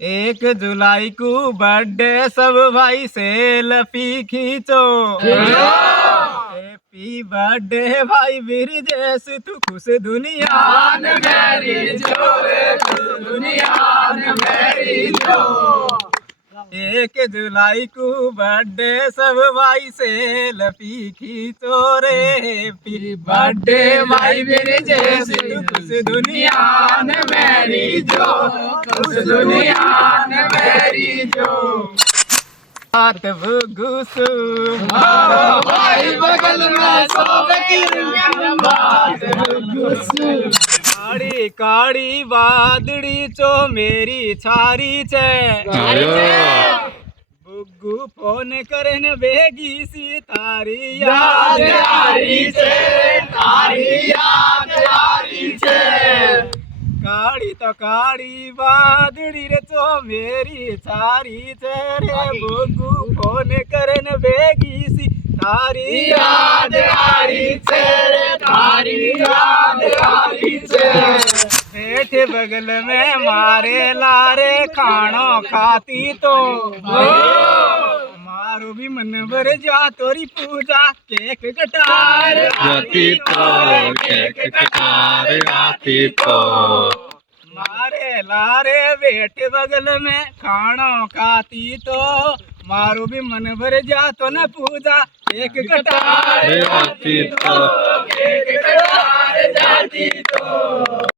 1 जुलाई को बर्थडे सब भाई सेल्फी खींचो। हैप्पी बर्थडे भाई ब्रिजेश, तू खुश दुनिया में मेरी जो रे, खुश दुनिया में मेरी जो। 1 जुलाई को बर्थडे सब भाई सेल्फी खींचो रे। हैप्पी बर्थडे भाई ब्रिजेश, तू खुश दुनिया में मेरी जो, खुश दुनिया में मेरी जो। बात भुगुसु मारो भाई बगल में सोवे की बात भुगुसु। काड़ी काड़ी वादड़ी चो मेरी छारी छे, बुग्गू फोन करन बेगी सी तारी याद आरी छे, तारी याद आरी छे। काड़ी तो काड़ी वादड़ी रे चो मेरी छारी छे रे, बुग्गू फोन करन बेगी सी तारी याद आरी छे रे, तारी याद आरी छे। बैठे बगल में मारे लारे खानो खाती तो मारो भी मन भर जा तोरी पूजा। केक कटार आती तो, केक कटार आती तो। मारे लारे बैठे बगल में खानो खाती तो मारो भी मन भर जा तो न पूजा। केक कटार आती तो, केक कटार जाती तो।